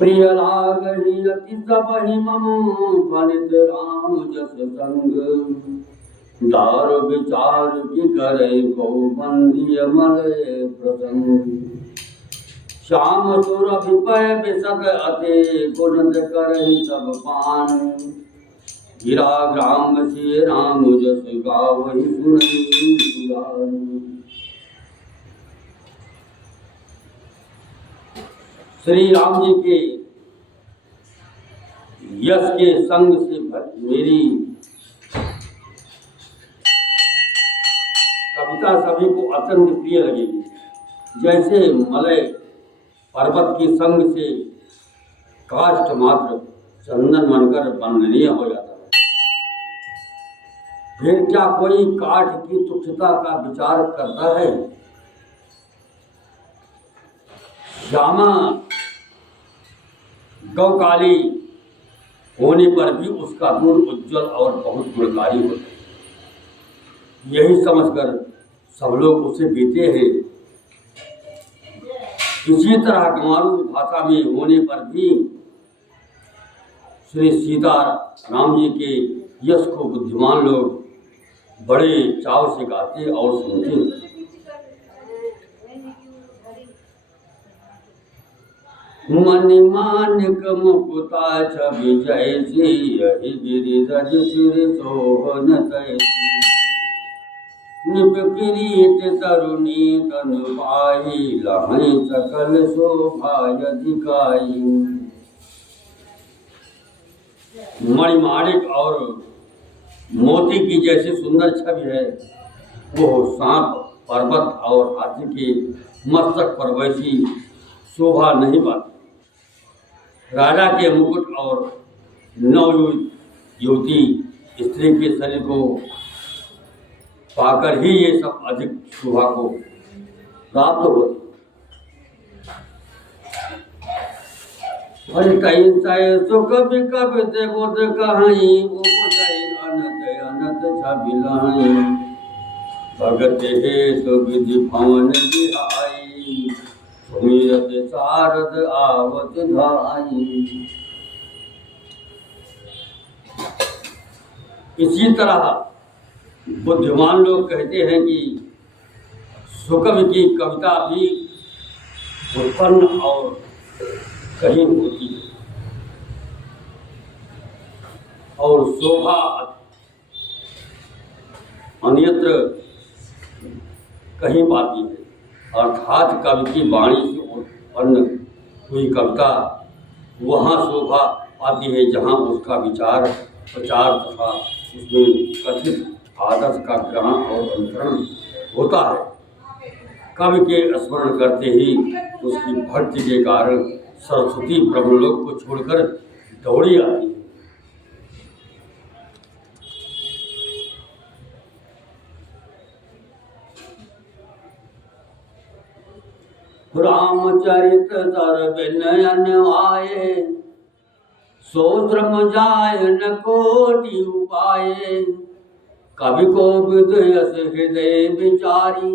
प्रिय लागहि अति सबहि मम फलित राम जस संग। दार विचार की करे को बंदी मलय प्रसंग। श्याम सुर विपय बिसक अति गुण करहि सब पान। गिरा ग्राम श्री राम जस गावहि सुनहि सुजान। श्री राम जी के यश के संग से मेरी कविता सभी को अत्यंत प्रिय लगेगी। जैसे मलय पर्वत के संग से काष्ठ मात्र चंदन बनकर वंदनीय हो जाता है, फिर क्या कोई काठ की तुच्छता का विचार करता है। श्यामा गौकाली होने पर भी उसका दूध उज्जवल और बहुत गुणकारी होता है। यही समझकर सब लोग उसे बीते हैं। इसी तरह गंवारू भाषा में होने पर भी श्री सीता राम जी के यश को बुद्धिमान लोग बड़े चाव से गाते और सुनते। मन मानिक मुकुता छवि जैसी यही गिरिधज सिर शोभन तैसी। निप किरीट तरुणी तनु पाई लहै सकल शोभा अधिकाई। मणिमाणिक और मोती की जैसी सुंदर छवि है, वो सांप पर्वत और हाथी के मस्तक पर वैसी शोभा नहीं पाती। राजा के मुकुट और नवयुवती युवती स्त्री के शरीर को पाकर ही ये सब अधिक शोभा को प्राप्त होती। सो कभी कभी देखो कहीं अनत अनत छबिलाई। भगत हे तो विधि भवन बिहाई सुमिरत शारद आवत धाई। इसी तरह बुद्धिमान लोग कहते हैं कि सुकवि की कविता भी उत्पन्न और कहीं होती है और शोभा अन्यत्र कहीं पाती है। अर्थात कवि की वाणी से उत्पन्न हुई कविता वहाँ शोभा पाती है जहाँ उसका विचार प्रचार तथा उसमें कथित आदर्श का ग्रहण और अनुसरण होता है। कवि के स्मरण करते ही उसकी भक्ति के कारण सरस्वती ब्रह्मलोक को छोड़कर दौड़ी आती है। रामचरित तर विनयन आए सो श्रम जाय न कोटि उपाये। कवि को विदयस हृदय विचारी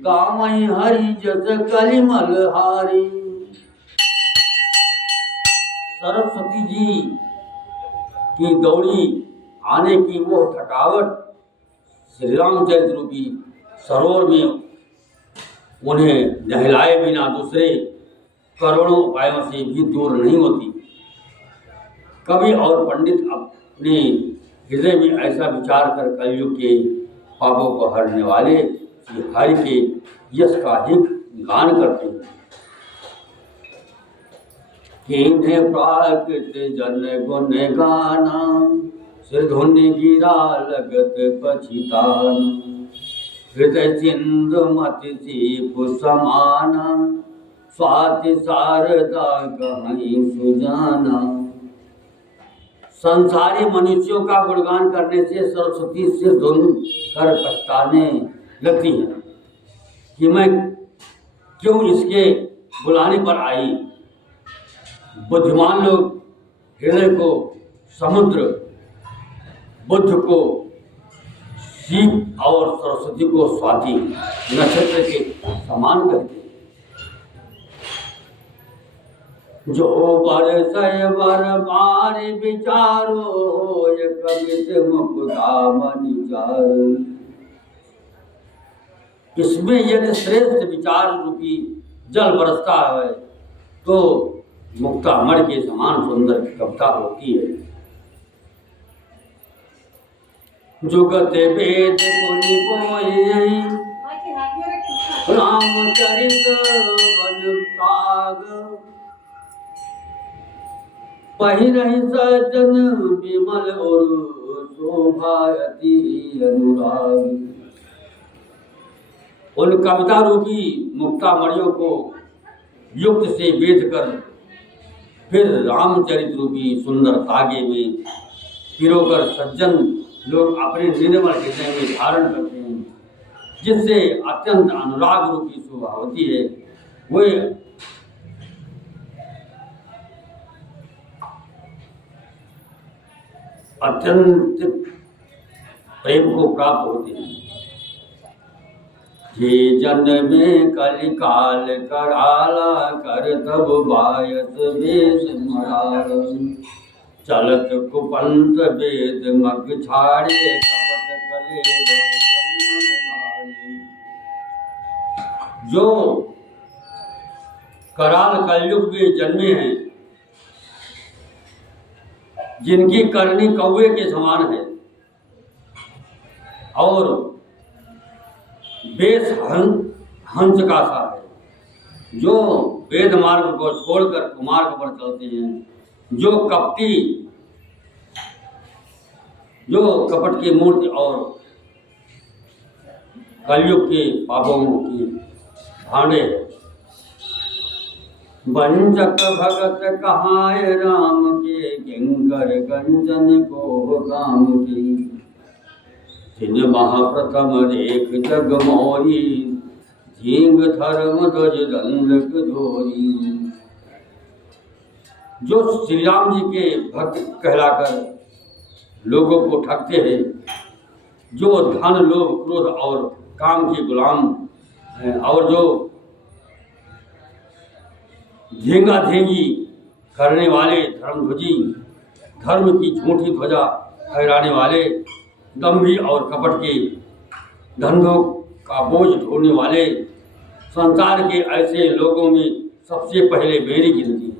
गावई हरि जस कलिमल हारी। सरस्वती जी की दौड़ी आने की वो थकावट श्री रामचरित रूपी सरोवर में उन्हें नहलाए बिना दूसरे करोड़ों उपायों से भी दूर नहीं होती। कवि और पंडित अपने हृदय में ऐसा विचार कर कलयुग के पापों को हरने वाले श्री हरि के यश का ही गान करते हैं। किन्हे प्राकृत जन गुण गाना सिर धुन गिरा लगत पछिताना। हृदय सिंधु मति सीप समाना स्वाति शारदा कहीं सुजाना। संसारी मनुष्यों का गुणगान करने से सरस्वती सिर धुन कर पछताने लगती हैं कि मैं क्यों इसके बुलाने पर आई। बुद्धिमान लोग हृदय को समुद्र, बुद्ध को सीप और सरस्वती को स्वाति नक्षत्र के समान कहते हैं। जो बरसय बर बार विचारो ये कवित मुक्ता मनि चारो। इसमें यदि श्रेष्ठ विचार रूपी जल बरसता है तो मुक्तामणि के समान सुंदर कविता होती है। जुगते वेद पुनि बोए रामचरित वन ताग। पहिरहि सज्जन विमल और शोभा अति अनुराग। उन कविता रूपी मुक्तामणियों को युक्त से वेद कर फिर रामचरित रूपी सुंदर तागे में पिरोकर सज्जन लोग अपने निर्मल हृदय में धारण करते हैं, जिससे अत्यंत अनुराग रूपी शोभा होती है। वे अत्यंत प्रेम को प्राप्त होते हैं। ये जन्म में कलिकाल कराला कर तब बायस वेश मराल। चलत कुपंत वेद मग छाड़े कपट कलेवर जो कराल कलयुग में जन्मे हैं, जिनकी करनी कौवे के समान है और वेश हंस का सा है, जो वेद मार्ग को छोड़कर कुमार्ग पर चलते हैं, जो कपट की मूर्ति और कलयुग के पापों की भांडे है। वंचक भगत कहाय राम के किंकर कंचन को काम की। जिन महाप्रथम रेख जग मोरी झींग धर्म ध्वज दंडक धोरी। जो श्री राम जी के भक्त कहलाकर लोगों को ठगते हैं, जो धन लोभ क्रोध और काम के गुलाम हैं और जो झींगा झींगी करने वाले धर्मध्वजी, धर्म की झूठी ध्वजा फहराने वाले, दंभी और कपट के धंधों का बोझ ढोने वाले, संसार के ऐसे लोगों में सबसे पहले मेरी गिनती है।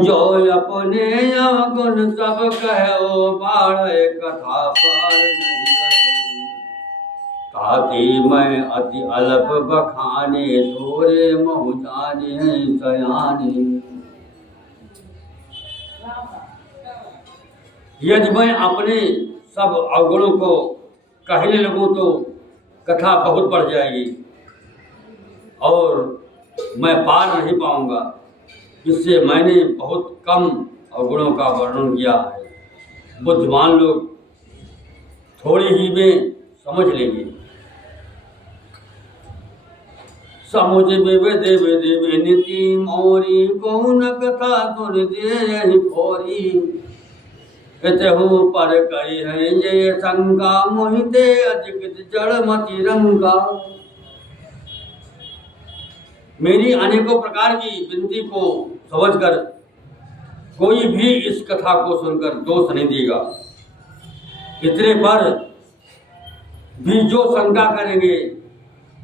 जो अपने गुण सब कहो बाढ़ कथा पार नहीं रहो। ताती मैं अति अल्प बखाने थोड़े मोह जाने सयाने। यदि मैं अपने सब अवगुणों को कहने लगूं तो कथा बहुत बढ़ जाएगी और मैं पार नहीं पाऊंगा। इससे मैंने बहुत कम अवगुणों का वर्णन किया है। बुद्धिमान लोग थोड़ी ही में समझ लेंगे। समुझ देवे देवे नीति मोरी कौन कथा सुन दे खोरी। इतहु पर करी है ये शंका मोहिते अधिक जड़ मति रंगा। मेरी अनेकों प्रकार की विनती को समझकर कोई भी इस कथा को सुनकर दोष नहीं देगा। इतने पर भी जो शंका करेंगे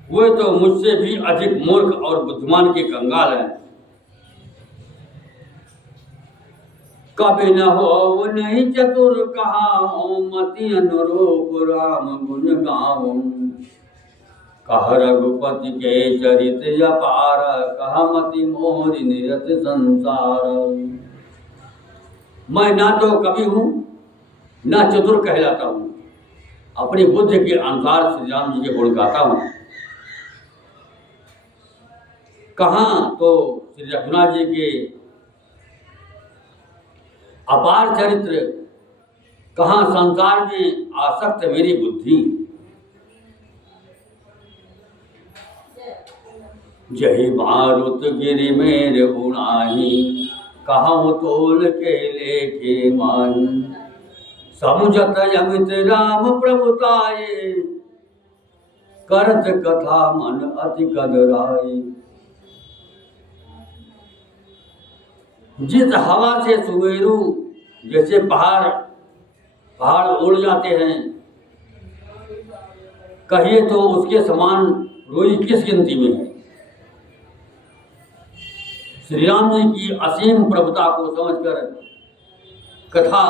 वे तो मुझसे भी अधिक मूर्ख और बुद्धिमान के कंगाल हैं। कभी न हो नहीं चतुर कहा मति अनुरूप राम गुण गाओ। कह रघुपति के चरित अपार कहा मति मोर निरत संसार। मैं ना तो कवि हूँ ना चतुर कहलाता हूँ, अपनी बुद्धि के अनुसार श्री राम जी के गुण गाता हूँ। कहाँ तो श्री रघुनाथ जी के अपार चरित्र, कहाँ संसार में आसक्त मेरी बुद्धि। जही मारुत गिरि मेरे उड़ाही कहाँ तोल के लेके माही। समुझत अमित राम प्रभुताये करत कथा मन अति कदराई। जिस हवा से सुमेरु जैसे पहाड़ पहाड़ उड़ जाते हैं, कहिए तो उसके समान रोई किस गिनती में है। श्री राम जी की असीम प्रभुता को समझकर कथा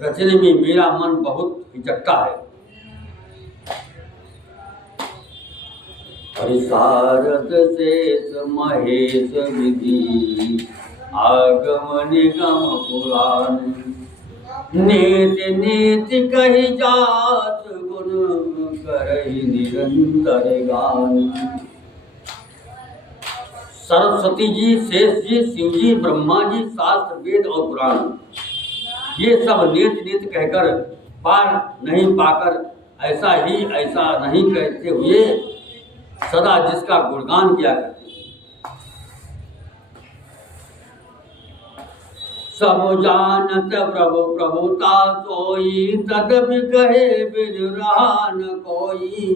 रचने में मेरा मन बहुत हिचकता है। हरिसारद शेष महेश विधि आगम निगम पुराण, नीति नीति कही जात गुण करहि निरंतर गान। सरस्वती जी, शेष जी, शिव जी, ब्रह्मा जी, शास्त्र, वेद और पुराण, ये सब नीति नीति कहकर पार नहीं पाकर ऐसा नहीं कहते हुए सदा जिसका गुणगान किया करते हैं। सब जानत प्रभु प्रभुता सोई, तदपि कहे बिन रहा न कोई।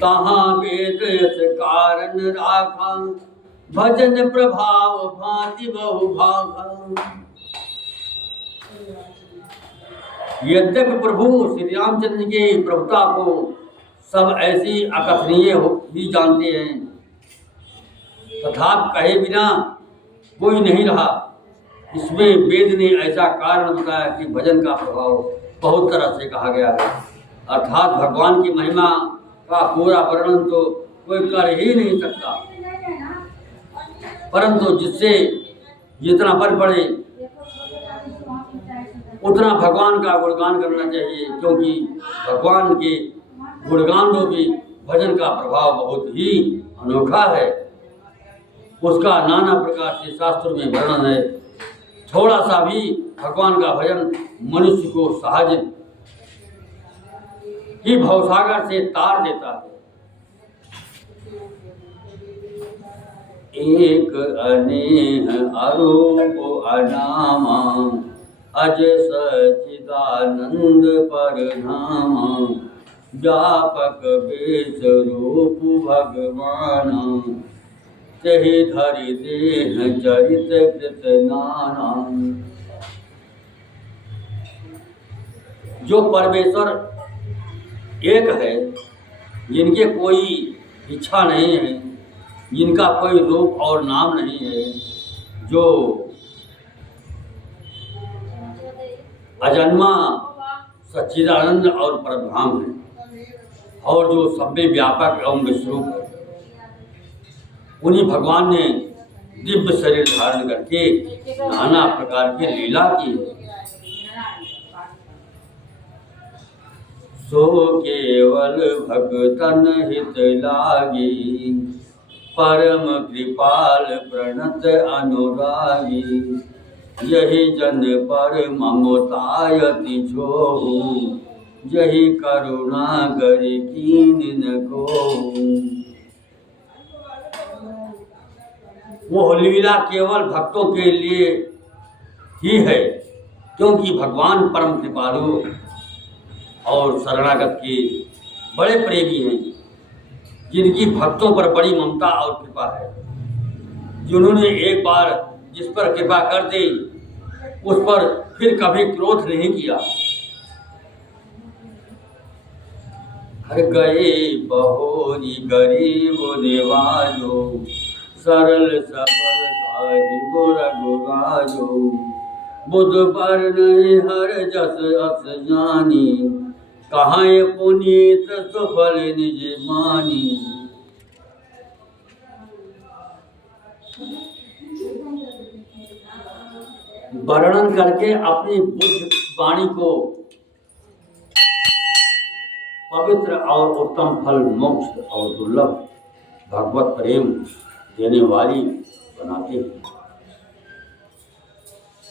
तहाँ वेद यस कारण राखा, भजन प्रभाव भांति बहु भागा। यद्यपि प्रभु श्री रामचंद्र के प्रभुता को सब ऐसी अकथनीय ही जानते हैं, तथापि कहे बिना कोई नहीं रहा। इसमें वेद ने ऐसा कारण बताया कि भजन का प्रभाव बहुत तरह से कहा गया है, अर्थात भगवान की महिमा का पूरा वर्णन तो कोई कर ही नहीं सकता, परंतु जिससे जितना बल पड़े उतना भगवान का गुणगान करना चाहिए, क्योंकि भगवान के गुणगान में भी भजन का प्रभाव बहुत ही अनोखा है। उसका नाना प्रकार से शास्त्रों में वर्णन है। थोड़ा सा भी भगवान का भजन मनुष्य को सहज ही भवसागर से तार देता है। एक अनेह अरूप अनामा, अज सच्चिदानंद परधामा। व्यापक वेश रूप भगवाना, तेहि धरि देह चरित कृत नाना। जो परमेश्वर एक है, जिनके कोई इच्छा नहीं है, जिनका कोई रूप और नाम नहीं है, जो अजन्मा सच्चिदानंद और परब्रह्म है, और जो सभ्य व्यापक एवं विश्वरूप है, उन्हीं भगवान ने दिव्य शरीर धारण करके नाना प्रकार की लीला की है। सो केवल भक्तन हित लागी, परम कृपाल प्रणत अनुरागी। यही जन पर ममतायति छोहु, यही करुणा करि कीन न कोहु। वो लीला केवल भक्तों के लिए ही है, क्योंकि भगवान परम कृपालु और शरणागत के बड़े प्रेमी हैं, जिनकी भक्तों पर बड़ी ममता और कृपा है। जिन्होंने एक बार जिस पर कृपा कर दी, उस पर फिर कभी क्रोध नहीं किया। हर गए बहोरी गरीब निवाजो, सरल सबल साहिब रघुराजो। बुध पर नहीं हर जस अस जानी, कहाँ पुनीत सुफल निज मानी। वर्णन करके अपनी बुद्ध वाणी को पवित्र और उत्तम फल, मोक्ष और दुर्लभ भगवत प्रेम देने वाली बनाते हैं।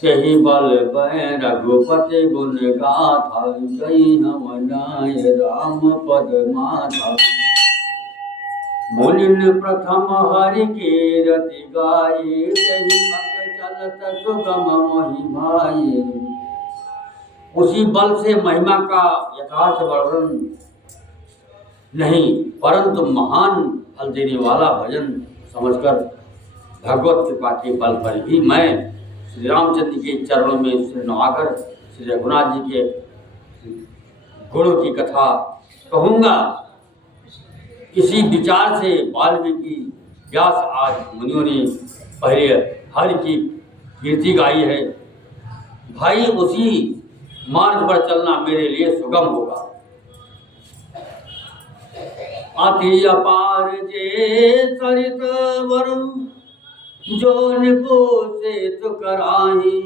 कही बल बह रघुपति गुण गाथा, कही हम नाय राम पद माथा। मुनिन प्रथम हरि के रति गाये, कही भक्त चलत सुगम मोहि भाई। उसी बल से महिमा का यथार्थ वर्णन नहीं, परंतु महान फल देने वाला भजन समझकर भगवत कृपा के बल पर ही मैं श्री रामचंद्र के चरणों में सिर नवाकर श्री रघुनाथ जी के गुणों की कथा कहूँगा। इसी विचार से वाल्मीकि व्यास आज मुनियों ने पहले हरि की कीर्ति गाई है। भाई उसी मार्ग पर चलना मेरे लिए सुगम होगा। अति अपार जे सरित वरुण जो निपोषे तो कराही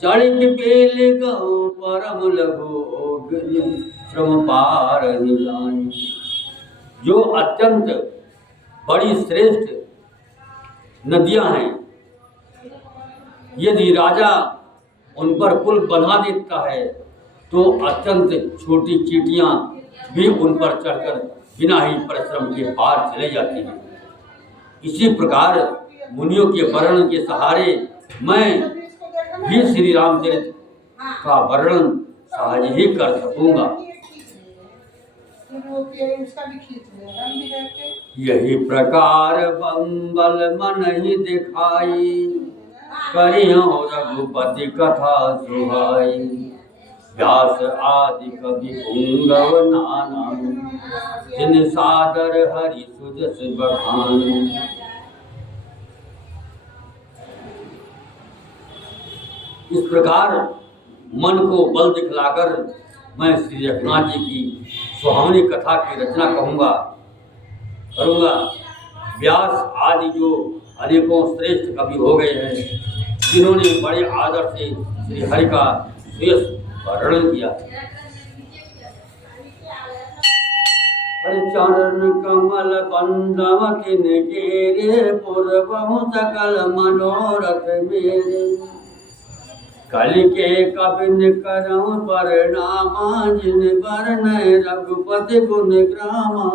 चढ़ पेल गौ परम लघु श्रम पार ही जानी। जो अत्यंत बड़ी श्रेष्ठ नदियां हैं, यदि राजा उन पर पुल बना देता है तो अत्यंत छोटी चींटियां भी उन पर चढ़कर बिना ही परिश्रम के पार चले जाती हैं। इसी प्रकार मुनियों के वर्णन के सहारे मैं भी श्री रामचरित का वर्णन सहज ही कर सकूंगा। यही प्रकार बल मन ही दिखाई करियो रघुपति कथा सुहाई। व्यास आदि कवि पुंगव नाना जिन सादर हरि सुजस बखान। इस प्रकार मन को बल दिखलाकर मैं श्री रघुनाथ जी की सुहावनी कथा की रचना करूँगा। व्यास आदि जो अनेकों श्रेष्ठ कवि हो गए हैं, जिन्होंने बड़े आदर से श्री हरि का श्रेष्ठ वर्णन किया। चरण कमल बंधव किन केरे पूर्वहु सकल मनोरथ मेरे। कल के कबिन करऊं परिणामा जिन बरनय रघुपति गुण ग्रामा।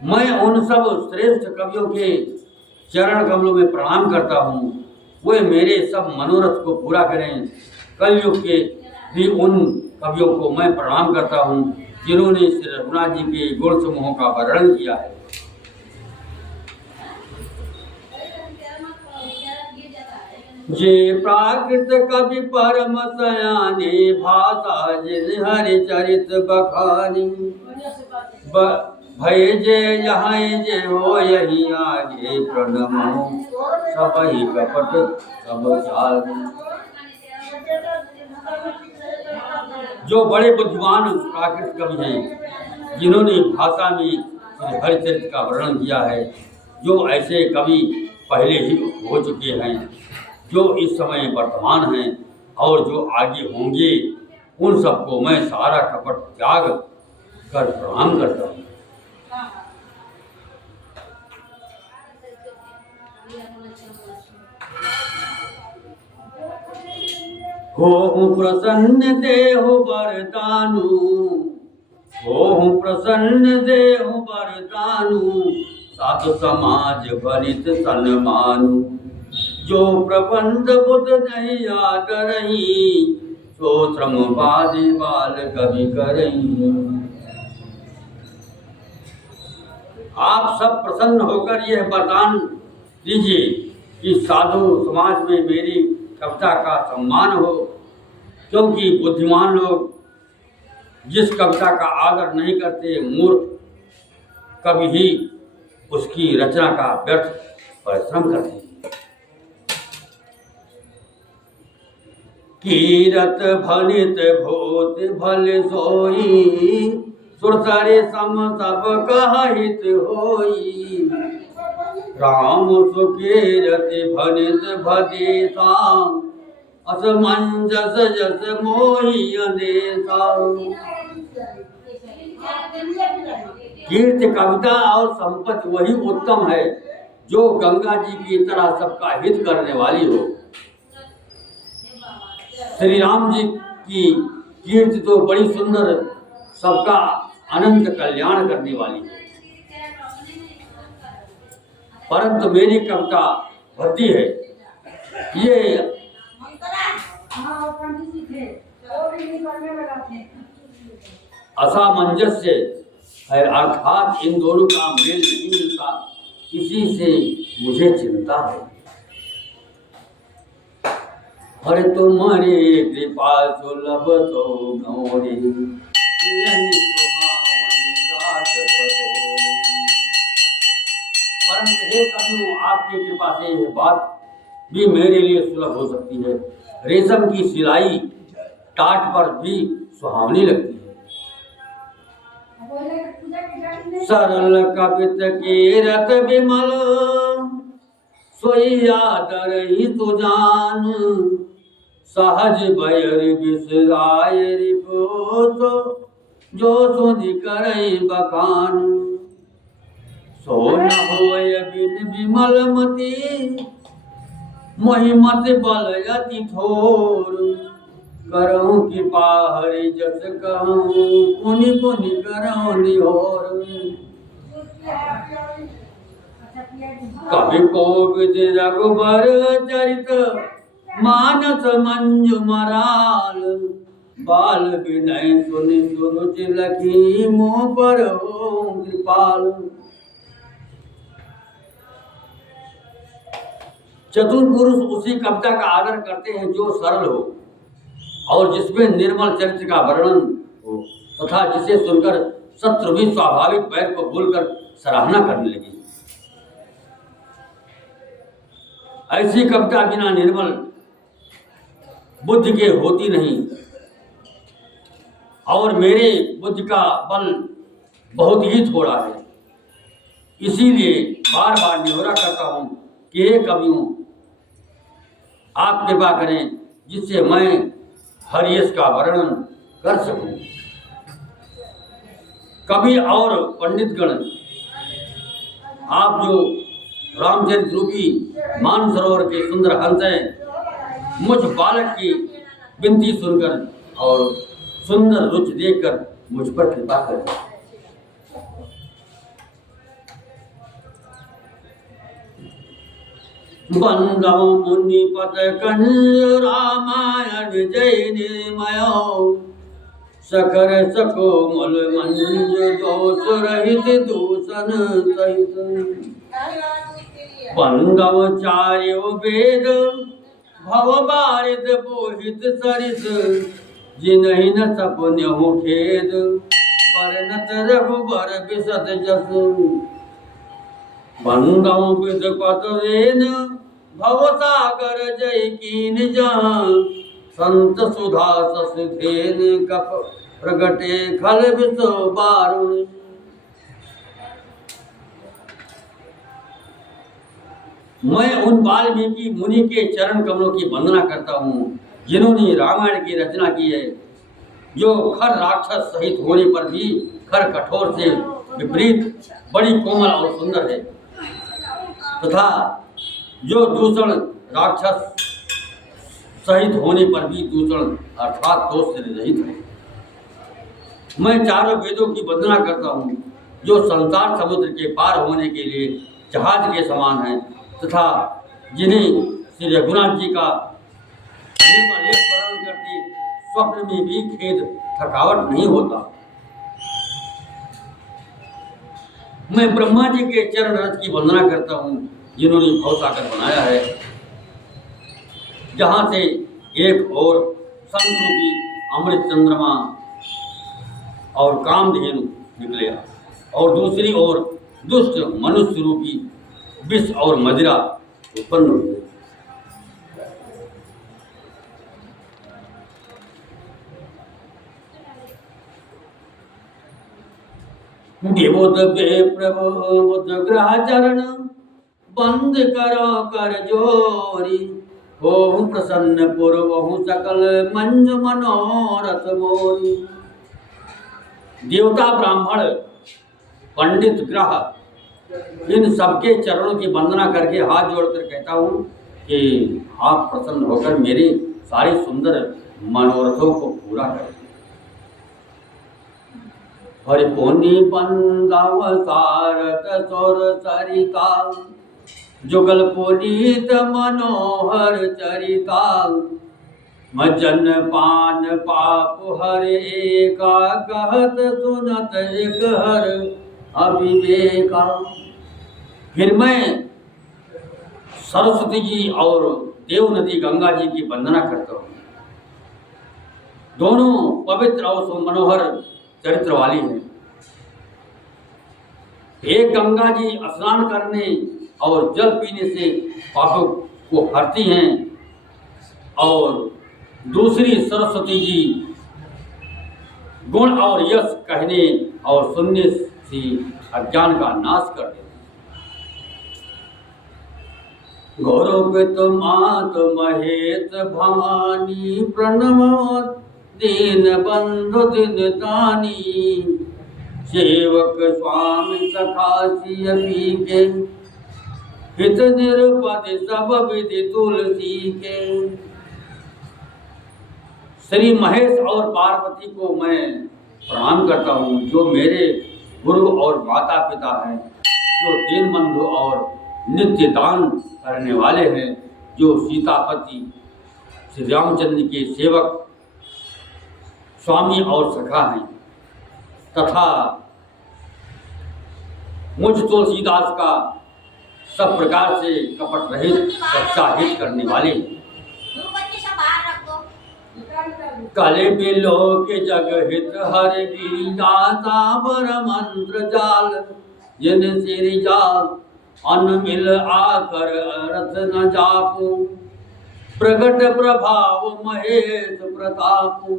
मैं उन सब श्रेष्ठ कवियों के चरण कमलों में प्रणाम करता हूँ। वे मेरे सब मनोरथ को पूरा करें। कलयुग के भी उन कवियों को मैं प्रणाम करता हूँ जिन्होंने श्री रघुनाथ जी के गुण समूहों का वर्णन किया है। जे प्राकृत कवि परम सयाने भाषा जिन हरि चरित बखानी। भय जे यहाँ जे हो यही आगे प्रणमो सब ही कपट सब चाली। जो बड़े बुद्धिमान प्राकृत कवि हैं, जिन्होंने भाषा में हरिचरित का वर्णन किया है, जो ऐसे कवि पहले ही हो चुके हैं, जो इस समय वर्तमान हैं और जो आगे होंगे, उन सबको मैं सारा कपट त्याग कर प्रणाम करता हूँ। हो प्रसन्न देहु वरदानु, हो प्रसन्न देहु वरदानु, साधु समाज भलित सन्मानु। जो प्रबंध बुध नहीं आदरही, सो श्रम बादि बाल कवि करही। आप सब प्रसन्न होकर यह वरदान दीजिए कि साधु समाज में मेरी कविता का सम्मान हो, क्योंकि बुद्धिमान लोग जिस कविता का आदर नहीं करते, मूर्ख कवि ही उसकी रचना का व्यर्थ परिश्रम करते हैं। कीरत भलित भूत भल सोई, सुरसरे सम सब कहित होई। राम सुकीरति भनित भदेशा, असमंजस जस मोहि अदेशा। कीर्ति कविता और संपत्ति वही उत्तम है जो गंगा जी की तरह सबका हित करने वाली हो। श्री राम जी की कीर्ति तो बड़ी सुंदर, सबका अनंत कल्याण करने वाली है, परंतु मेरी कविता भद्दी है। ये असामंजस्य है, अर्थात इन दोनों का मेल नहीं मिलता। इसी से मुझे चिंता है। अरे तुम्हारी कृपा सुलभ तो गौरी परंतु हे कभी आपकी कृपा से यह बात भी मेरे लिए सुलभ हो सकती है। रेशम की सिलाई टाट पर भी सुहावनी लगती है। सरल कपित की रत विमल सोई आदर ही तो जान सहज भयर बिसराय रिपोत जो सुनि करई बखान सो न होय बिन विमल मति महिमत बल अति थोर करहूं कृपा हरि जस कहूं पुनि पुनि करहूं निहोर कवि कोविद रघुबर चरित मानस मंजु मराल बाल विनय सुनि सुरुचि लखी मोह पर ओम कृपाल। चतुर पुरुष उसी कविता का आदर करते हैं जो सरल हो और जिसमें निर्मल चरित्र का वर्णन हो तथा जिसे सुनकर शत्रु भी स्वाभाविक पैर को भूलकर सराहना करने लगे। ऐसी कविता बिना निर्मल बुद्धि के होती नहीं और मेरे बुद्धि का बल बहुत ही थोड़ा है। इसीलिए बार बार निहोरा करता हूं कि हे कवियों आप कृपा करें जिससे मैं हरियश का वर्णन कर सकूं। कवि और पंडितगण आप जो रामचरित रूपी मानसरोवर के सुंदर हंस हैं मुझ बालक की विनती सुनकर और सुंदर रुचि देखकर मुझ पर कृपा करें। बंदव मुनि पद कंज रामायण जय निर्मय सकर सको मल मंज दोष रहित दूषण सहित बंदव चार्यो वेद भव बारित पोहित सरित जिनहि न सपन्यहु खेद बरनत रघुबर बिसत जस बंदव विद पतवेन भव सागर जय कीन जहाँ संत सुधा ससुधेन कप प्रगटे खल विष बारुण। मैं उन वाल्मीकि मुनि के चरण कमलों की वंदना करता हूँ जिन्होंने रामायण की रचना की है जो खर राक्षस सहित होने पर भी खर कठोर से विपरीत बड़ी कोमल और सुंदर है तथा जो दूषण राक्षस सहित होने पर भी दूषण अर्थात दोष से रहित है। मैं चारों वेदों की वंदना करता हूँ जो संसार समुद्र के पार होने के लिए जहाज के समान है तथा जिन्हें श्री रघुनाथ जी का स्मरण करके स्वप्न में भी खेद थकावट नहीं होता। मैं ब्रह्मा जी के चरण रथ की वंदना करता हूँ जिन्होंने भवसागर बनाया है जहाँ से एक और संत रूपी अमृत चंद्रमा और कामधेनु निकले और दूसरी ओर दुष्ट मनुष्य रूपी विष और मदिरा उत्पन्न हुई। विबुध प्रबोध ग्रह चरण बंद करो कर जोरी ओम प्रसन्न पूर्व सकल मंज मनोरथ मोरी। देवता ब्राह्मण पंडित ग्रह इन सबके चरणों की वंदना करके हाथ जोड़कर कहता हूँ कि आप प्रसन्न होकर मेरे सारे सुंदर मनोरथों को पूरा करें। हरिपुनि बंदव सारथ सुर सरिता जुगल पुनीत मनोहर चरिता मज्जन पान पाप हर एका कहत सुनत एक हर अविवेका। फिर मैं सरस्वती जी और देव नदी गंगा जी की वंदना करता हूँ। दोनों पवित्र और मनोहर चरित्र वाली हैं। एक गंगा जी स्नान करने और जल पीने से पापों को हरती हैं और दूसरी सरस्वती जी गुण और यश कहने और सुनने से अज्ञान का नाश कर देती हैं। गौरवित मात महेश भवानी प्रणव दीन बंधु दिन दानी सेवक स्वामी सखा सियपी के हित निरपद सब विधि तुलसी के। श्री महेश और पार्वती को मैं प्रणाम करता हूँ, जो मेरे गुरु और माता पिता हैं, जो दीन बंधु और नित्य दान करने वाले हैं, जो सीतापति श्री रामचंद्र के सेवक स्वामी और सखा हैं, तथा मुझ तुलसीदास का सब प्रकार से कपट रहित सच्चा हित करने वाले। काले बिलो के जग हित हर गिरिजाता बर मंत्र जाल जिन सिर जाल अन्न मिल आकर अर्थ न जापू प्रगट प्रभाव महेश प्रतापू।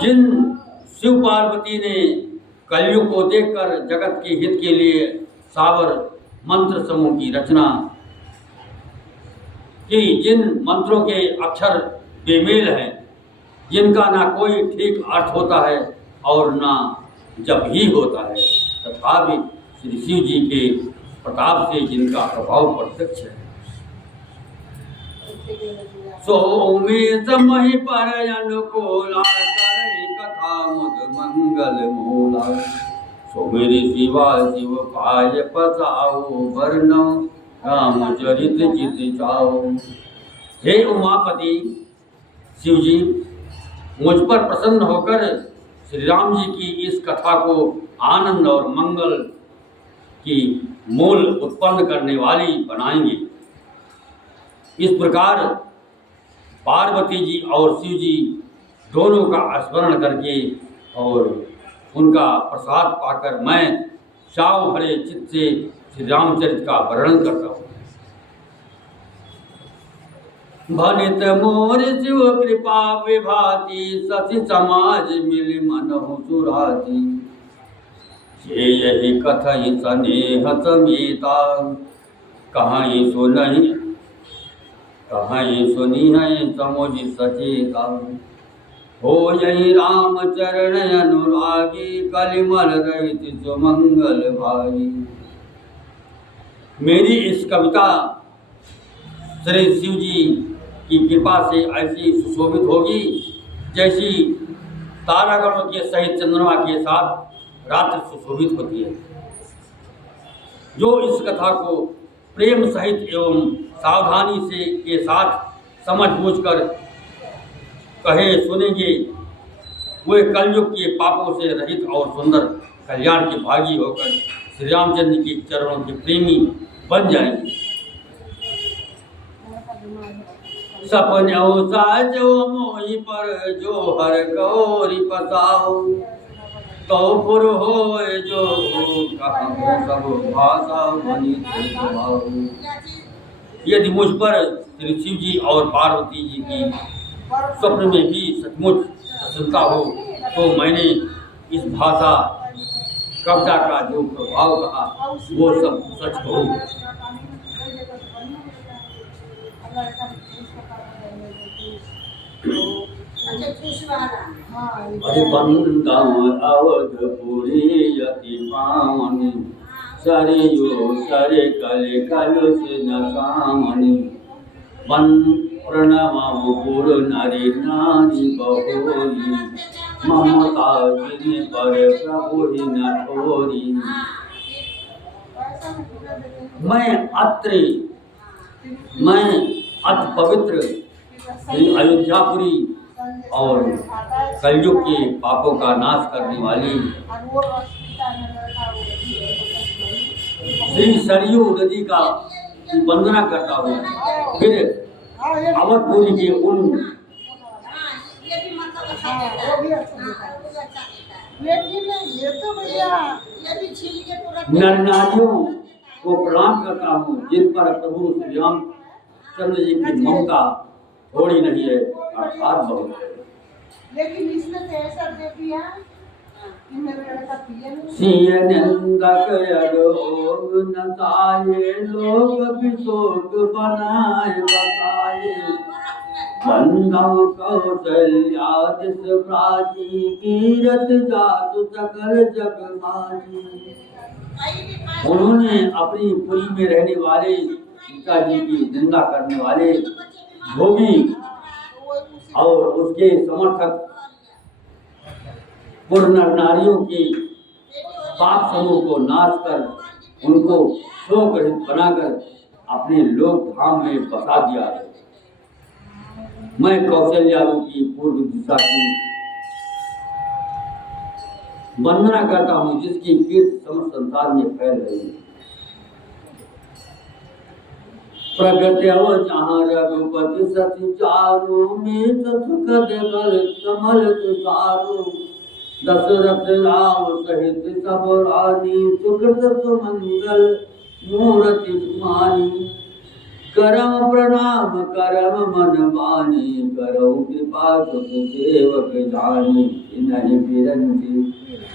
जिन शिव पार्वती ने कलयुग को देखकर जगत के हित के लिए सावर मंत्र समूह की रचना कि जिन मंत्रों के अक्षर बेमेल हैं, जिनका ना कोई ठीक अर्थ होता है और ना जब ही होता है, तथापि श्री शिव जी के प्रताप से जिनका प्रभाव प्रत्यक्ष है। सोमेश मही पर अनुकूला कथा मुद मंगल मूला सोमेरी शिवा शिव पाय पसाओ वर्णो रामचरित जित जाओ। हे उमापति शिव जी, मुझ पर प्रसन्न होकर श्री राम जी की इस कथा को आनंद और मंगल की मूल उत्पन्न करने वाली बनाएंगे। इस प्रकार पार्वती जी और शिव जी दोनों का स्मरण करके और उनका प्रसाद पाकर मैं चाव भरे चित्त से श्री रामचरित का वर्णन करता हूँ। भनित मोर शिव कृपा विभाति सति समाज मिल मन सुराती यही कथई स्नेह समेता कहीं सुनहि कहीं सुनी है समुझ सचेता हो यही राम चरण अनुरागी कलिमल रहित सुमंगल भाई। मेरी इस कविता श्री शिव जी की कृपा से ऐसी सुशोभित होगी जैसी तारागणों के सहित चंद्रमा के साथ रात्रि सुशोभित होती है। जो इस कथा को प्रेम सहित एवं सावधानी से के साथ समझ बूझ कर कहे सुनेंगे, वे कलयुग के पापों से रहित और सुंदर कल्याण के भागी होकर श्री रामचंद्र के चरणों के प्रेमी बन जाएंगे। सपनों साजो मोहि पर जो हर गौरी पताओ तो पुर हो जो कहो सब भाषा बनी भाव। यदि मुझ पर श्री शिव जी और पार्वती जी की स्वप्न में भी सचमुच प्रसन्नता हो तो मैंने इस भाषा कविता का जो प्रभाव कहा वो सब सच कहूँ। अवधपुरी यति पावन सरयू सरे कले कलु से नकामनि प्रणव पुर नारी नारी बहोरी ममता जिन पर प्रभु न ठोरी। मैं अति पवित्र अयोध्यापुरी और कलयुग के पापों का नाश करने वाली श्री सरयू नदी का की वंदना करता हूँ। फिर अवधपुरी के उन नर नारियों को प्रणाम करता हूँ जिन पर प्रभु श्री रामचंद्र जी की ममता थोड़ी नहीं है अर्थात बहुत है। लेकिन इसमें तो ऐसा दे दिया सिय निंदक अयोग न ताये लोग विशोक बनाए बताए बंधव कौशल्या जिस प्राची कीरत जातु सकल जग माही। उन्होंने अपनी पुरी में रहने वाले सीता जी की निंदा करने वाले धोबी और उसके समर्थक पूर्ण नारियों के पाप समूह को नाश कर उनको शोक रहित बनाकर अपने लोक धाम में बसा दिया है। मैं कौशल्या की पूर्व दिशा की वंदना करता हूँ जिसकी कीर्ति समस्त संसार में फैल रही है। प्रगट्यव जहाँ रघुपति सति चारु में सुख देखल कमल तुषारु दशरथ राम सहित सब रानी सुकृत सुमंगल मूर्ति मानी करम प्रणाम करम मन बानी करौ कृपा सुख सेवक जानी नहीं बिरंती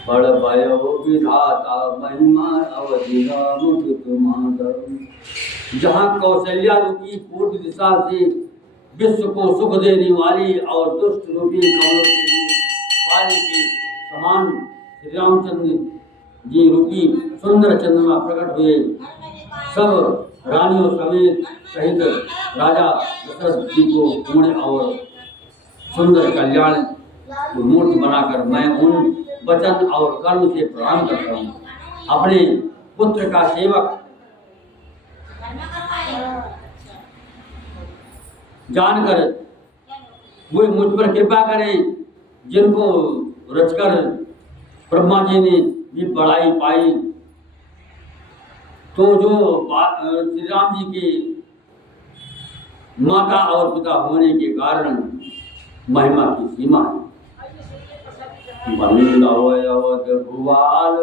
बड़ भयव विधाता महिमा अवधि राम माधव। जहाँ कौशल्या रूपी पूर्व दिशा से विश्व को सुख देने वाली और दुष्ट रूपी कमलों के लिए पानी के समान श्री रामचंद्र जी रूपी सुंदर चंद्रमा प्रकट हुए सब रानियों समेत सहित राजा दशरथ जी को पूर्ण और सुंदर कल्याण मूर्ति बनाकर मैं उन वचन और कर्म से प्रणाम करता हूँ। अपने पुत्र का सेवक जानकर वे मुझ पर कृपा करें जिनको रचकर ब्रह्मा जी ने भी बड़ाई पाई। तो जो श्री राम जी के माता और पिता होने के कारण महिमा की सीमा है। अवध भुवाल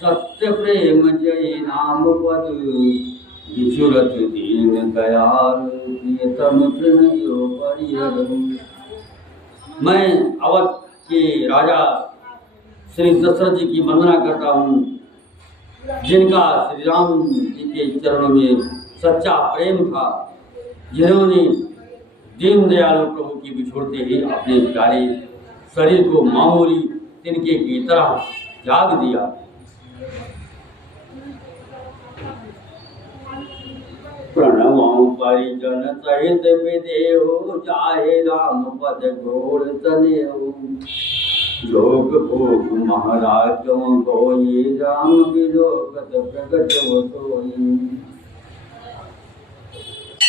सत्य प्रेम जय नाम पद विचुरत दीन दयाल मैं अवध के राजा श्री दशरथ जी की वंदना करता हूँ जिनका श्री राम जी के चरणों में सच्चा प्रेम था, जिन्होंने दीन दयालु प्रभु की बिछोड़ते ही अपने प्यारे शरीर को मामूली तिनके की तरह त्याग दिया। प्रणव परिजन सहित विदेहो जाहे राम पद घोर तनेहो लोक भोग महाराजों गोये राम विलोकत प्रकट होई।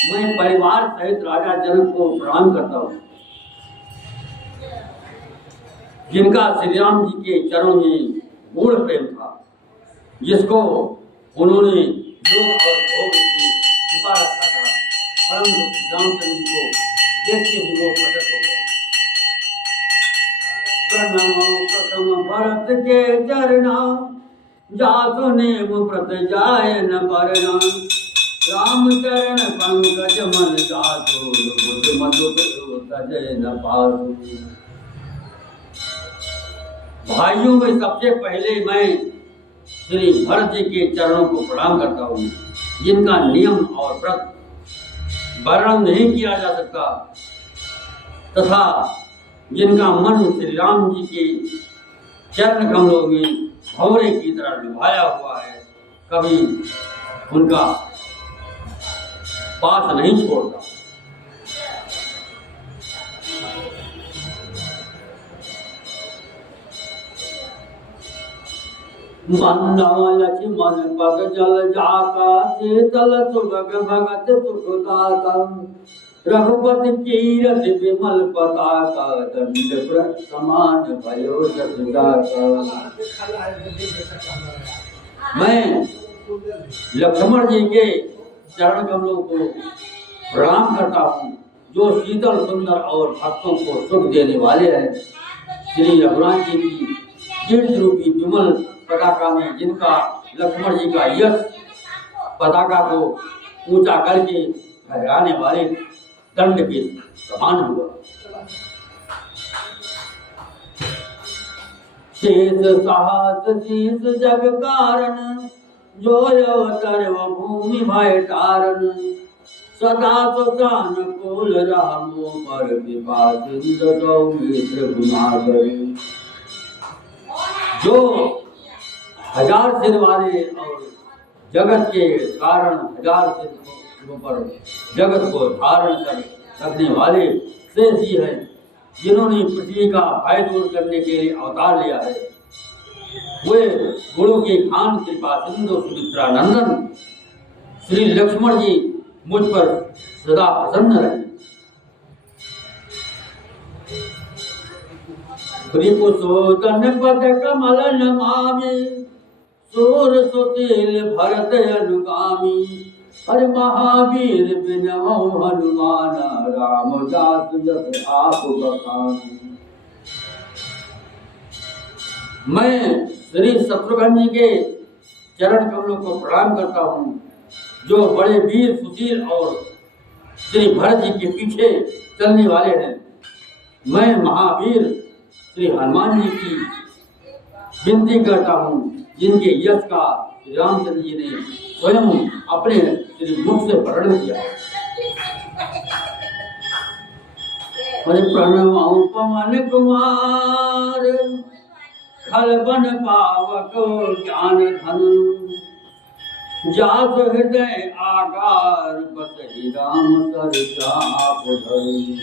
मैं परिवार सहित राजा जनक को प्रणाम करता हूँ जिनका श्री राम जी के चरणों में गूढ़ प्रेम था, जिसको उन्होंने योग और भोग से छिपा रखा था, परंतु रामचंद्र जी को देखते ही वो प्रकट हो गया। प्रणव प्रथम भरत के चरणा जासु नेम व्रत जाय न परना राम चरण पंकज मन जासु बुध मधुर सजय न पासु। भाइयों में सबसे पहले मैं श्री भरत जी के चरणों को प्रणाम करता हूँ जिनका नियम और व्रत वर्णन नहीं किया जा सकता तथा जिनका मन श्री राम जी के चरण कमलों में भंवरे की तरह लुभाया हुआ है, कभी उनका पास नहीं छोड़ता। मन लक्ष्मण पग जल जाका शीतल सुभग भगत सुखदाता रघुपति कीरत विमल पताका दंड समान भयो जसदाता। मैं लक्ष्मण जी के चरण कमलों को प्रणाम करता हूँ, जो शीतल सुंदर और भक्तों को सुख देने वाले हैं। श्री रघुनाथ जी की कीर्ति रूपी विमल पताका में जिनका लक्ष्मण जी का यश पताका को ऊंचा करके फहराने वाले दंड के समान हुआ। शेष साहस शीस जग कारण, जो अवतर भूमि भय तारण, सदा सुजान कुल रामो पर कृपा सिंधु सौमित्र गुणागर। जो हजार सिर वाले और जगत के कारण हजार सिर पर जगत को धारण कर रखने वाले शेष जी हैं, जिन्होंने पृथ्वी का भय दूर करने के लिए अवतार लिया है। वे गुरु के खान कृपा सिंधु सुमित्रा नंदन श्री लक्ष्मण जी मुझ पर सदा प्रसन्न रहे। रिपुसूदन पद कमल नमामि, सूर सुशील भरत अनुगामी, हर महावीर बिनमो हनुमान, रामदास जस आप बखानी। मैं श्री शत्रुघ्न जी के चरण कमलों को प्रणाम करता हूँ, जो बड़े वीर सुशील और श्री भरत जी के पीछे चलने वाले हैं। मैं महावीर श्री हनुमान जी की विनती करता हूँ, जिनके यश का श्री रामचंद्र जी ने स्वयं अपने श्री मुख से वर्णन किया। प्रणव पवन कुमार, खल बन पावक ज्ञान धन, जास हृदय आकार बसहि राम सर चाप धरि।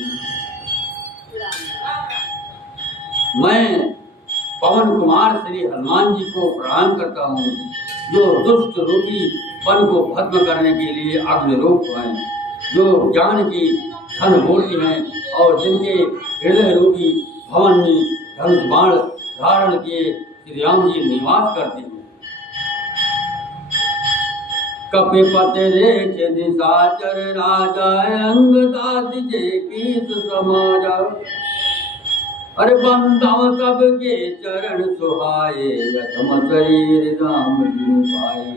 मैं पवन कुमार श्री हनुमान जी को प्रणाम करता हूँ, जो दुष्ट रूपी वन को भस्म करने के लिए अग्निरूप हैं, जो ज्ञान की धन मूर्ति हैं और जिनके हृदय रूपी भवन में धनुष बाण धारण किए श्री राम जी निवास करते हैं। कपिपत रेख निशाचर राजा, अंग दास जे कीस समाजा, अरे बंदाव सबके चरण सुहाए, रतम शरीर राम जी पाए।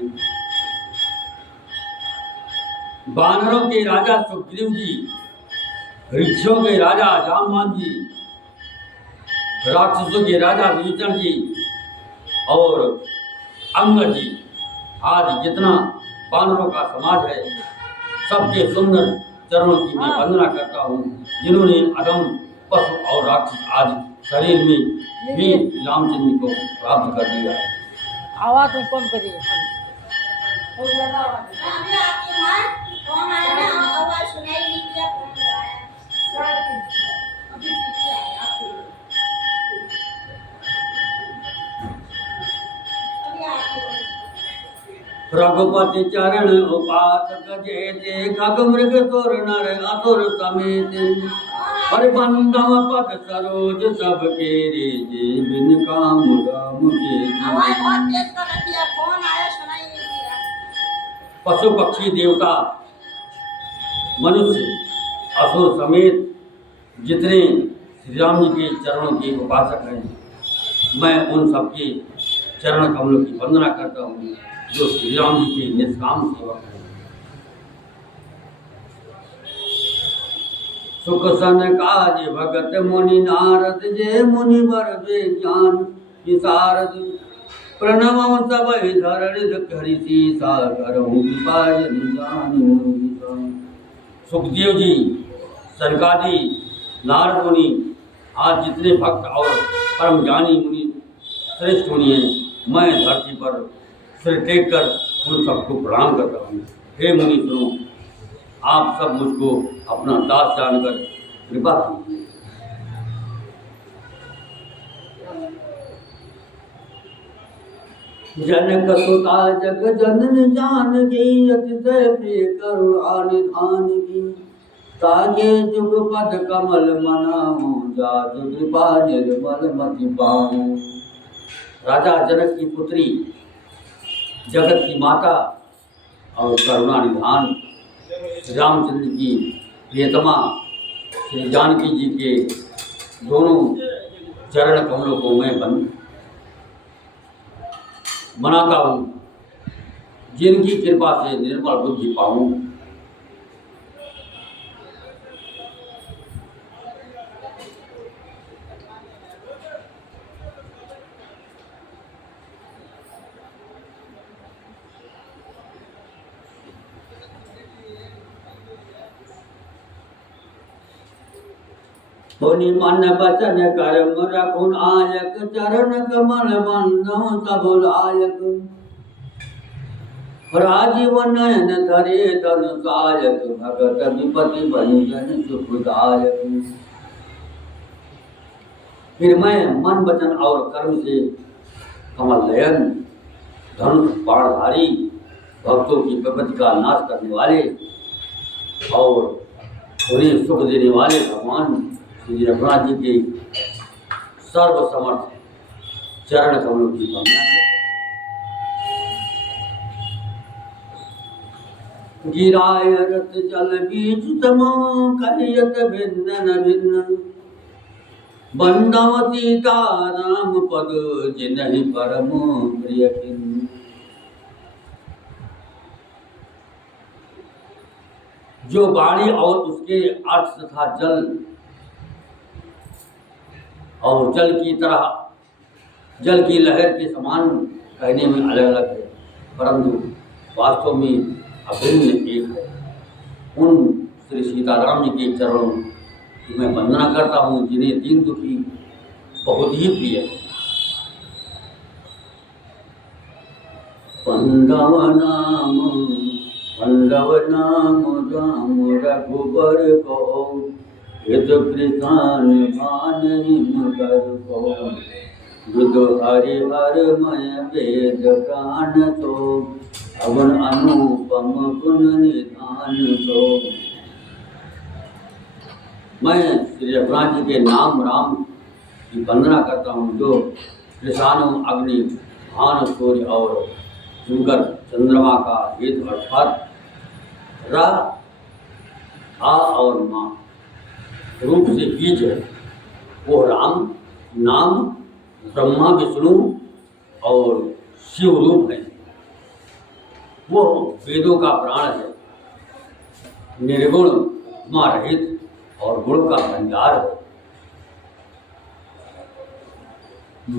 बानरों के राजा सुग्रीव जी, वृक्षों के राजा जामवान जी, राक्षसों के राजा विभीषण जी और अंगद जी आदि जितना बानरों का समाज है, सबके सुंदर चरणों की मैं वंदना करता हूँ, जिन्होंने अदम पशु और राक्षस आदि शरीर में भी रामचंद्र को प्राप्त कर दिया है। आवाज कम करिए। रघुपति चरण उपासक जेते, खग मृग सुर नर असुर समेत, हर बंदम पद सरोज सब केरे, जे बिन काम राम के। पशु पक्षी देवता मनुष्य असुर समेत जितने श्री राम जी के चरणों के उपासक हैं, मैं उन सबके चरण कमलों की वंदना करता हूँ, जो श्री राम जी के निष्काम सेवक हैं। सुख सन काज भगत मुनि नारद, जे मुनि वर ज्ञान विशारद, प्रणव सब धरणि धरि सीसा, करहु कृपा जनि जानि। सुखदेव जी, सनकादि, नारद मुनि आज जितने भक्त और परम ज्ञानी मुनि श्रेष्ठ मुनि हैं, मैं धरती पर सिर टेक कर उन सबको प्रणाम करता हूँ। हे मुनि सुनो, आप सब मुझको अपना दास जानकर कृपा कीजिए। जनक सुता जग जनन जानकी, अतिशय प्रिय करुणा निधान की, ताके जुग पद कमल मनामो, जासु कृपा निर्मल मति पामो। राजा जनक की पुत्री जगत की माता और करुणा निधान श्री रामचंद्र की प्रियतमा श्री जानकी जी के दोनों चरण कमलों को मैं मनाता हूँ, जिनकी कृपा से निर्मल बुद्धि पाऊँ। होनी मन बचन कर्म रखुन आयक चरण कमल बंदो सब लायक राजीव नयन धरे तन सायक भगत विपति भंजन सुखदायक। फिर मैं मन वचन और कर्म से कमल नयन धनुष बाणधारी भक्तों की विपत्ति का नाश करने वाले और उन्हें सुख देने वाले भगवान श्री रघुनाथ जी के सर्वसमर्थ चरण कमलों की वंदना करते। गिराय रत जल बीज तमो कलियत भिन्न भिन्न बंदव सीता राम पद जिन्हि परम प्रिय किन्न। जो वाणी और उसके अर्थ तथा जल और जल की तरह जल की लहर के समान कहने में अलग अलग है, परंतु वास्तव में अभिन्न एक है। उन श्री सीताराम जी के चरणों की मैं वंदना करता हूँ, जिन्हें दीन दुखी बहुत ही प्रिय है। पंडव नाम राम रघुबर को हित कृष्ण भान हिमकर को युद्ध हरि हर मय वेद प्राण तो अवन अनुपम गुण निधान तो। मैं श्री रघुनाथ जी के नाम राम की वंदना करता हूँ, जो कृषाणु अग्नि भान सूर्य और सुंकर चंद्रमा का हेतु अर्थात रा आ और माँ रूप से बीज है। वो राम नाम ब्रह्मा विष्णु और शिव रूप है। वो वेदों का प्राण है, निर्गुण उपमा रहित और गुण का भंडार है।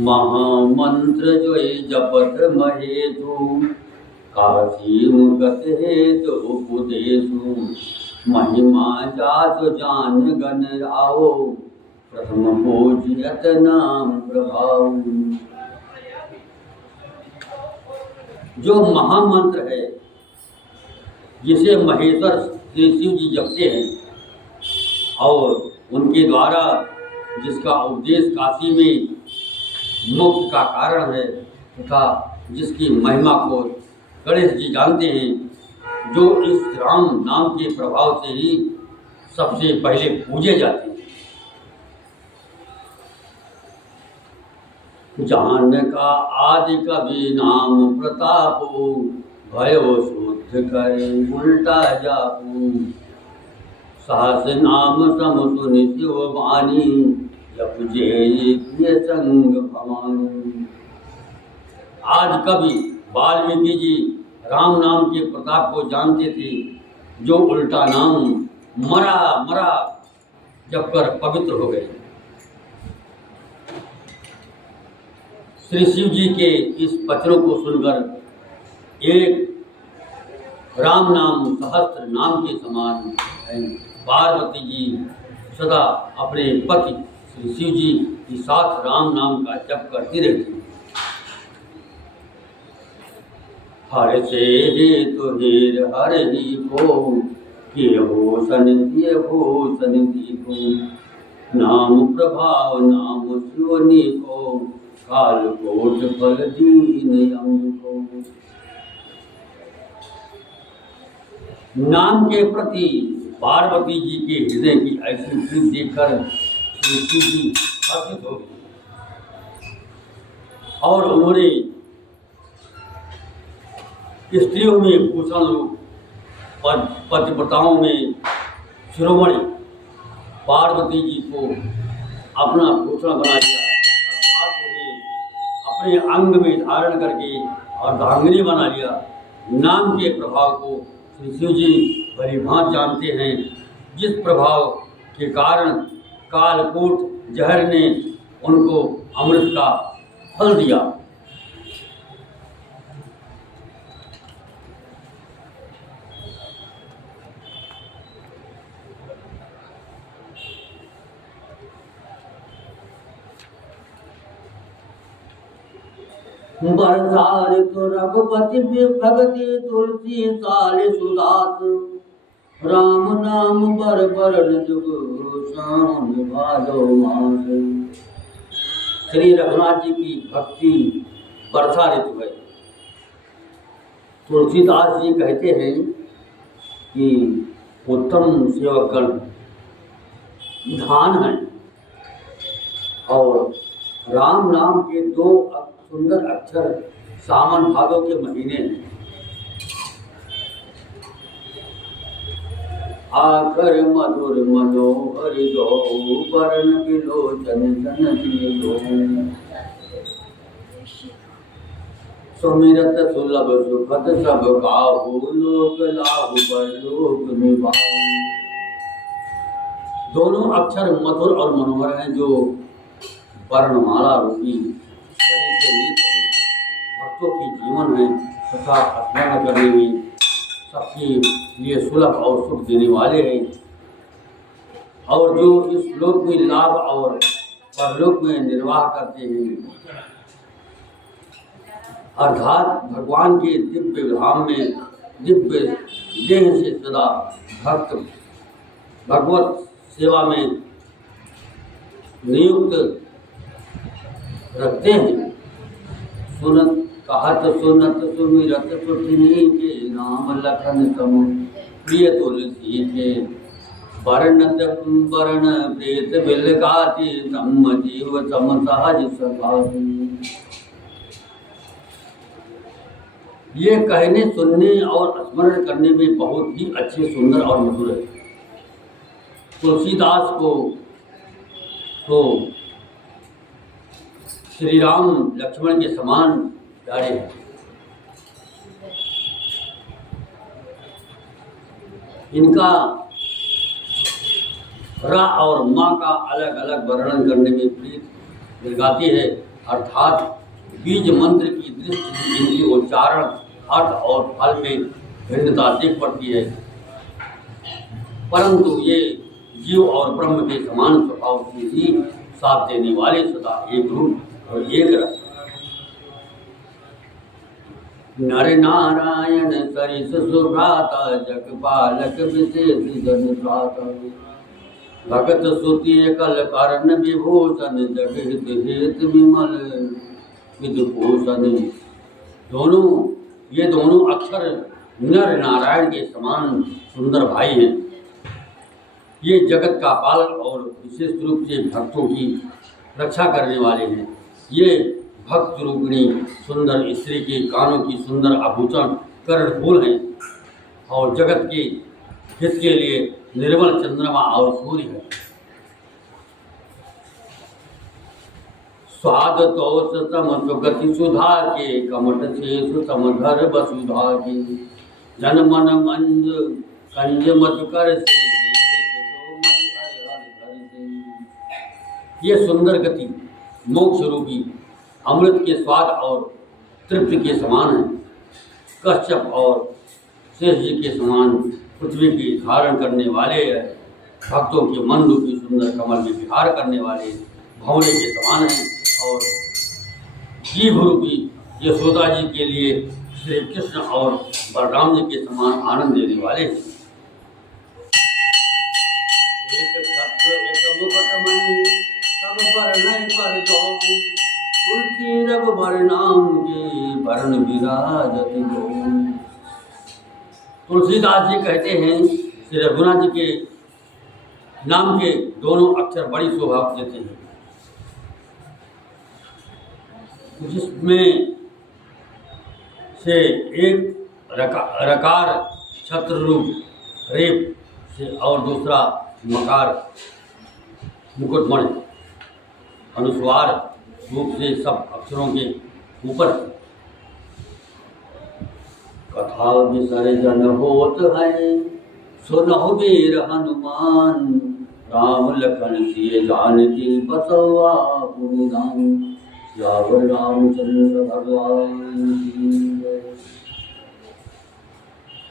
महामंत्र जो जपत महेशु काशी मुगत हेतु उपदेशु महिमा जात जान गण आओ प्रथम पूजियत नाम प्रभाव। जो महामंत्र है जिसे महेश्वर श्री शिव जी जपते हैं और उनके द्वारा जिसका उपदेश काशी में मुक्त का कारण है तथा जिसकी महिमा को गणेश जी जानते हैं, जो इस राम नाम के प्रभाव से ही सबसे पहले पूजे जाते हैं। जान का आदि कवि नाम प्रतापो भयो शुद्ध करे उल्टा जापू सहस नाम सम सुनि शिव वाणी जप जे संग भवानी। आज कवि वाल्मीकि जी राम नाम के प्रताप को जानते थे, जो उल्टा नाम मरा मरा जप कर पवित्र हो गए। श्री शिव जी के इस वचनों को सुनकर एक राम नाम सहस्त्र नाम के समान है। पार्वती जी सदा अपने पति श्री शिव जी के साथ राम नाम का जप करती रहती। हर से हेतु हीर हर ही को भूषण को नाम प्रभाव नाम शिवनी को काल कोट फल दीन यम को। नाम के प्रति पार्वती जी के हृदय की ऐसी प्रीति देखकर श्री शिव जी हर्षित हो गए और उन्होंने स्त्रियों में भूषण रूप, पतिव्रताओं में शिरोमणि पार्वती जी को अपना भूषण बना लिया, अर्थात उन्हें अपने अंग में धारण करके अर्धांगिनी बना लिया। नाम के प्रभाव को श्री शिव जी भलीभांति जानते हैं, जिस प्रभाव के कारण कालकूट जहर ने उनको अमृत का फल दिया। बरसार तो रघुपति भगति तुलसी साले सुदास, राम नाम बर बरन जुग सावन भादो मास। श्री रघुनाथ जी की भक्ति वर्षा ऋतु है। तुलसीदास जी कहते हैं कि उत्तम सेवकगण धान है और राम नाम के दो सुंदर अक्षर सावन भादों के महीने हैं। आकर मधुर मनोहर दो वरण विलोचन सन दिए दो, सुमिरत सुलभ सुखद सब काहू लोक लाहु परलोक निभाऊ। दोनों अक्षर मधुर और मनोहर हैं, जो वर्णमाला रूपी के नेत्र भक्तों की जीवन है तथा स्मरण करने में सबके लिए सुलभ और सुख देने वाले हैं, और जो इस लोक में लाभ और परलोक में निर्वाह करते हैं, अर्थात भगवान के दिव्य धाम में दिव्य देह से सदा भक्त भगवत सेवा में नियुक्त रखते हैं। सुनत कहत सुनत सुमिरत सुठिनी के नाम लखन सम, प्रिय तुलसी के वर्णत वर्ण प्रेत बिल गाती, सम जीव सम सहज सभाती। ये कहने सुनने और स्मरण करने में बहुत ही अच्छे सुंदर और मधुर है। तुलसीदास को तो श्री राम लक्ष्मण के समान प्यारे हैं। इनका रा और माँ का अलग अलग वर्णन करने में प्रीत दिलगाती है, अर्थात बीज मंत्र की दृष्टि से इनकी उच्चारण, अर्थ और फल में भिन्नता दिख पड़ती है, परंतु ये जीव और ब्रह्म के समान स्वभाव से ही साथ देने वाले, सदा एक रूप और एक रस। नर नारायण सरिस सुभ्राता, जग पालक विशेष जन त्राता, भगत सुति कल कर्ण विभूषण, जग हित हेत विमल विदुभूषण। ये दोनों अक्षर नर नारायण के समान सुंदर भाई हैं। ये जगत का पालन और विशेष रूप से भक्तों की रक्षा करने वाले हैं। ये भक्त रूपिणी सुंदर स्त्री के कानों की सुंदर आभूषण कर्ण फूल हैं, और जगत के हित के लिए निर्मल चंद्रमा और सूर्य है। स्वाद तोष सम सुगति सुधा के, कमट शेष समधर वसुधा के, जन मन मंज कंज मधुकर से, ये सुंदर गति मोक्ष रूपी अमृत के स्वाद और तृप्ति के समान है। कश्यप और शेष जी के समान पृथ्वी की धारण करने वाले, भक्तों के मन रूपी सुंदर कमल में विहार करने वाले भंवरे के समान हैं, और जीव रूपी यशोदा जी के लिए श्री कृष्ण और बलराम जी के समान आनंद देने वाले हैं। एक छत्र एक मुकुट मणि, सब वर्ण पर जो, तुलसी रघुबर नाम के वर्ण विराजत जो। तुलसीदास जी कहते हैं श्री रघुनाथ जी के नाम के दोनों अक्षर बड़ी शोभा देते हैं, जिसमें से एक रकार छत्र रूप रेप से और दूसरा मकार मुकुटमणि अनुस्वार रूप से सब अक्षरों के ऊपर। कथा विसर्जन होत है सुनहु वीर हनुमान, राम लखन सिय जानकी बसवा पुनि राम। रावण रामचंद्र भगवान की जय।